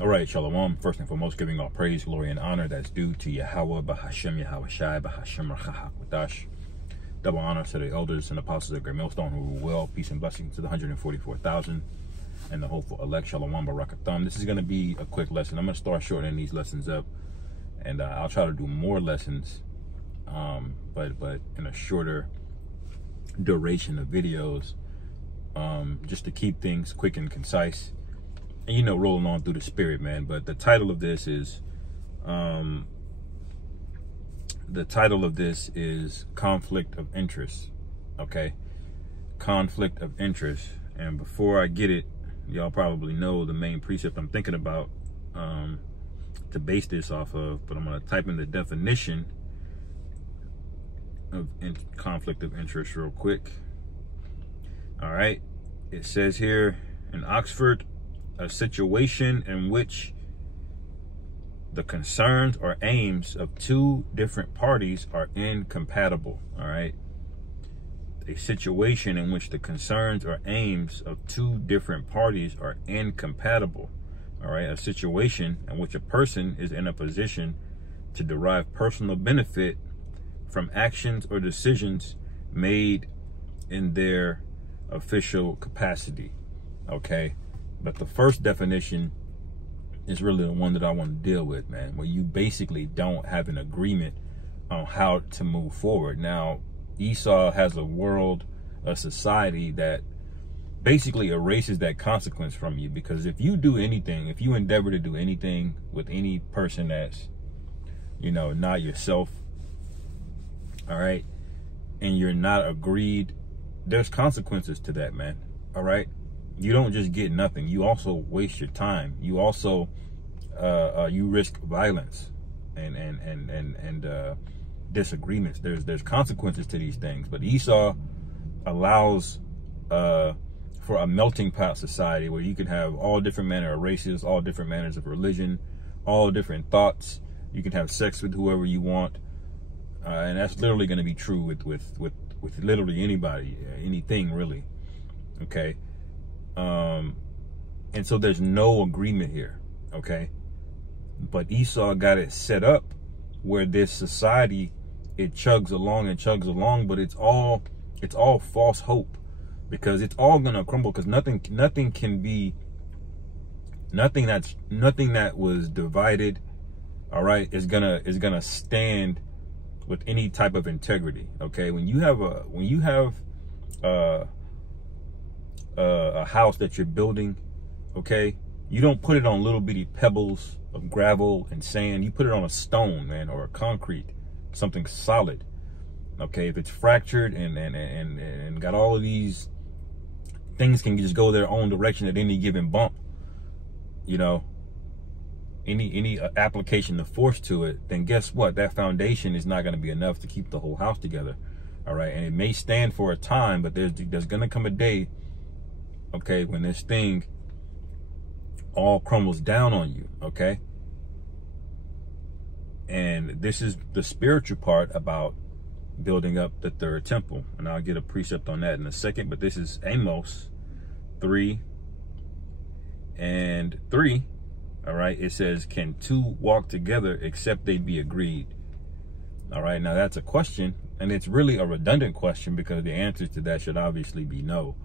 All right, Shalom. First and foremost, giving all praise, glory, and honor that's due to Yahweh, Bahashem, Yahweh Shai, Bahashem, Rachahakwadash. Double honor to the elders and apostles of Great Millstone who rule well. Peace and blessings to the 144,000 and the hopeful elect. Shalom, Barakatham. This is going to be a quick lesson. I'm going to start shortening these lessons up, and I'll try to do more lessons, but in a shorter duration of videos, just to keep things quick and concise. And, you know, rolling on through the spirit, man. But the title of this is conflict of interest. Okay, conflict of interest. And before I get it, y'all probably know the main precept I'm thinking about to base this off of, but I'm going to type in the definition of conflict of interest real quick. All right, it says here in Oxford, a situation in which the concerns or aims of two different parties are incompatible. All right, a situation in which the concerns or aims of two different parties are incompatible. All right, a situation in which a person is in a position to derive personal benefit from actions or decisions made in their official capacity. Okay, but the first definition is really the one that I want to deal with, man, where you basically don't have an agreement on how to move forward. Now, Esau has a society that basically erases that consequence from you, because if you do anything, if you endeavor to do anything with any person that's, you know, not yourself, all right, and you're not agreed, there's consequences to that, man. All right, you don't just get nothing, you also waste your time. You also you risk violence and disagreements. There's consequences to these things. But Esau allows for a melting pot society where you can have all different manner of races, all different manners of religion, all different thoughts. You can have sex with whoever you want, and that's literally going to be true with literally anybody, anything really. Okay. And so there's no agreement here. Okay. But Esau got it set up where this society, it chugs along, but it's all false hope, because it's all gonna crumble, because nothing that was divided, all right, is gonna stand with any type of integrity. Okay, when you have a house that you're building, okay, you don't put it on little bitty pebbles of gravel and sand. You put it on a stone, man, or a concrete, something solid. Okay, if it's fractured and got all of these things can just go their own direction at any given bump, you know, any application of force to it, then guess what? That foundation is not going to be enough to keep the whole house together. All right, and it may stand for a time, but there's going to come a day, okay, when this thing all crumbles down on you. Okay, and this is the spiritual part about building up the third temple, and I'll get a precept on that in a second. But this is Amos 3:3. All right, it says, can two walk together except they be agreed? All right, now that's a question, and it's really a redundant question, because the answer to that should obviously be no.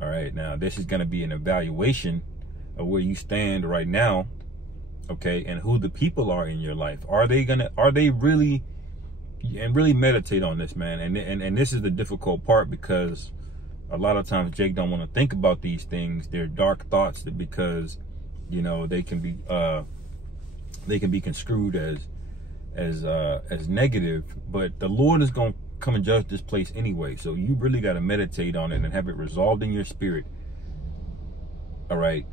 All right, now this is going to be an evaluation of where you stand right now, okay, and who the people are in your life. Are they really, and really meditate on this, man. And this is the difficult part, because a lot of times Jake don't want to think about these things. They're dark thoughts, because, you know, they can be construed as negative, but the Lord is going to come and judge this place anyway. So you really got to meditate on it and have it resolved in your spirit. All right,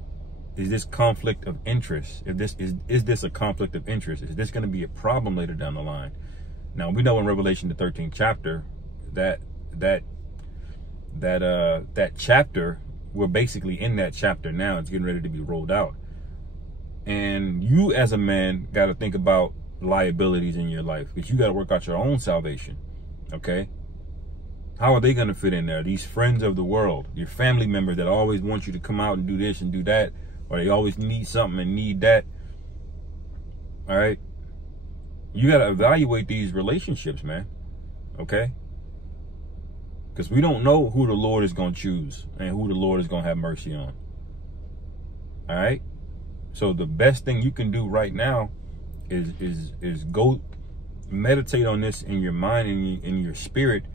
is this conflict of interest? If this is this a conflict of interest? Is this going to be a problem later down the line? Now, we know in Revelation, the 13th chapter, that chapter, we're basically in that chapter now. It's getting ready to be rolled out, and you as a man got to think about liabilities in your life, because you got to work out your own salvation. Okay, how are they going to fit in there? These friends of the world, your family members that always want you to come out and do this and do that, or they always need something and need that. All right. You got to evaluate these relationships, man. Okay. Because we don't know who the Lord is going to choose and who the Lord is going to have mercy on. All right. So the best thing you can do right now is go meditate on this in your mind and in your spirit.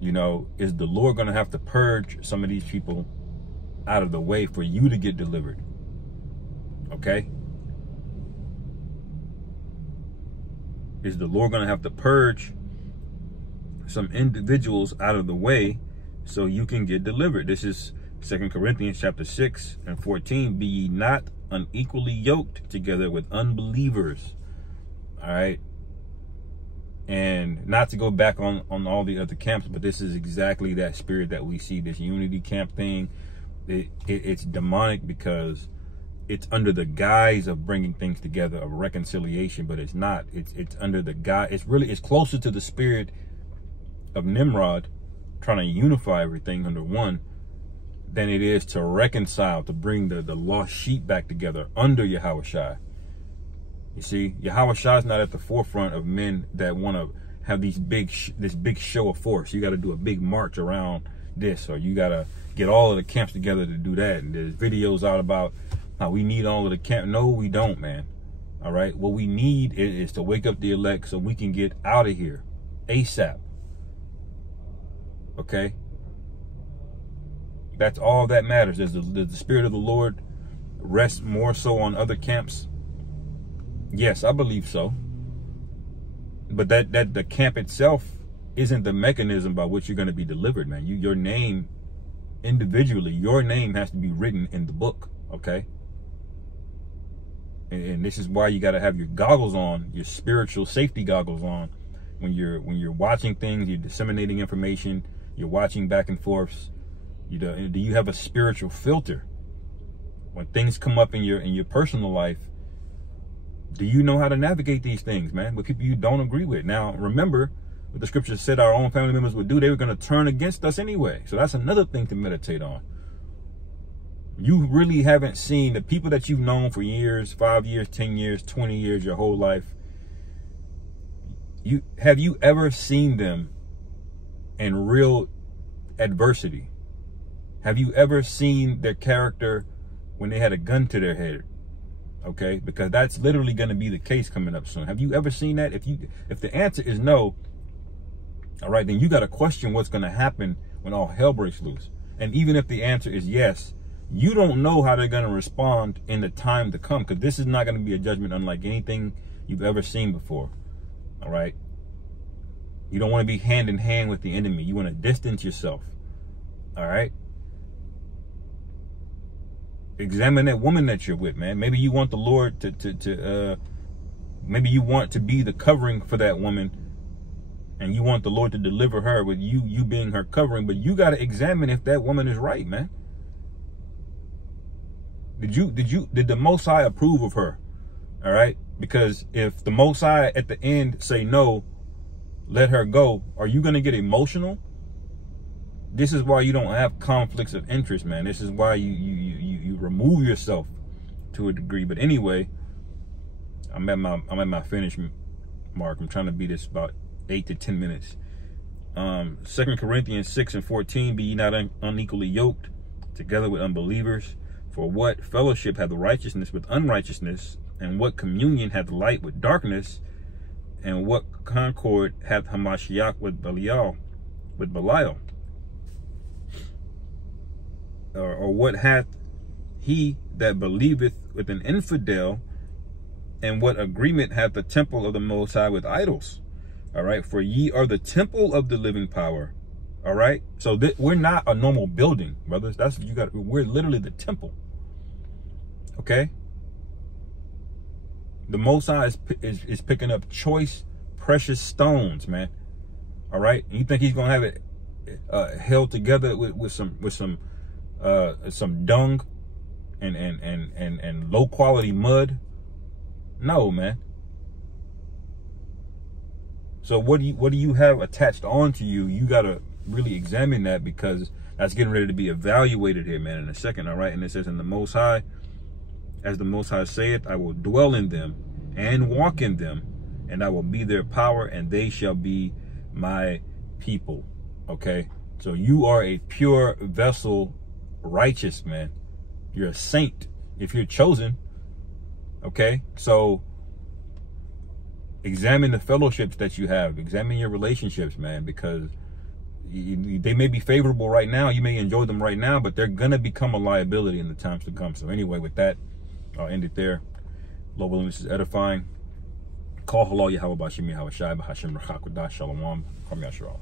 You know, is the Lord going to have to purge some of these people out of the way for you to get delivered? Okay. Is the Lord going to have to purge some individuals out of the way so you can get delivered? This is 2 Corinthians chapter 6 and 14. Be ye not unequally yoked together with unbelievers. All right. And not to go back on all the other camps, but this is exactly that spirit that we see, this unity camp thing. It's demonic because it's under the guise of bringing things together, of reconciliation, but it's not. It's under the guise. It's closer to the spirit of Nimrod, trying to unify everything under one, than it is to reconcile, to bring the lost sheep back together under Yahushua. You see, Yahushua is not at the forefront of men that want to have this big show of force. You got to do a big march around this, or you got to get all of the camps together to do that. And there's videos out about how we need all of the camp. No, we don't, man. All right. What we need is to wake up the elect so we can get out of here ASAP. Okay. That's all that matters. Does the spirit of the Lord rest more so on other camps? Yes, I believe so. But that the camp itself isn't the mechanism by which you're going to be delivered, man. Your name individually, your name has to be written in the book, okay? And this is why you got to have your goggles on, your spiritual safety goggles on, when you're watching things, you're disseminating information, you're watching back and forths. Do you have a spiritual filter when things come up in your personal life? Do you know how to navigate these things, man, with people you don't agree with? Now, remember what the scripture said our own family members would do. They were going to turn against us anyway. So that's another thing to meditate on. You really haven't seen the people that you've known for years, 5 years, 10 years, 20 years, your whole life. Have you ever seen them in real adversity? Have you ever seen their character when they had a gun to their head? Okay, because that's literally going to be the case coming up soon. Have you ever seen that? If the answer is no, all right, then you got to question what's going to happen when all hell breaks loose. And even if the answer is yes, you don't know how they're going to respond in the time to come, because this is not going to be a judgment unlike anything you've ever seen before. All right. You don't want to be hand in hand with the enemy. You want to distance yourself. All right. Examine that woman that you're with, man. Maybe you want the Lord maybe you want to be the covering for that woman, and you want the Lord to deliver her with you being her covering, but you got to examine if that woman is right, man. Did the Most High approve of her? All right. Because if the Most High at the end say no, let her go, are you going to get emotional? This is why you don't have conflicts of interest, man. This is why you remove yourself to a degree. But anyway, I'm at my finish mark. I'm trying to be this about 8 to 10 minutes. 2 Corinthians 6 and 14, be ye not unequally yoked together with unbelievers. For what fellowship hath righteousness with unrighteousness? And what communion hath light with darkness? And what concord hath Hamashiach with Belial? Or what hath he that believeth with an infidel? And what agreement hath the temple of the Most High with idols? All right, for ye are the temple of the living power. All right, so we're not a normal building, brothers. That's what you got. We're literally the temple. Okay. The Most High is picking up choice, precious stones, man. All right, and you think he's gonna have it held together with some dung and low quality mud? No, man. So what do you have attached onto you? You gotta really examine that, because that's getting ready to be evaluated here, man, in a second. All right, and it says, in the Most High As the Most High saith, I will dwell in them and walk in them, and I will be their power, and they shall be my people. Okay? So you are a pure vessel, righteous, man. You're a saint if you're chosen. Okay? So examine the fellowships that you have. Examine your relationships, man, because they may be favorable right now. You may enjoy them right now, but they're going to become a liability in the times to come. So anyway, with that, I'll end it there. Lord willing, this is edifying. Call halal Yahweh Bashim Yahweh Shai B'Hashem Rachak Shalom. Kwam Yasharal.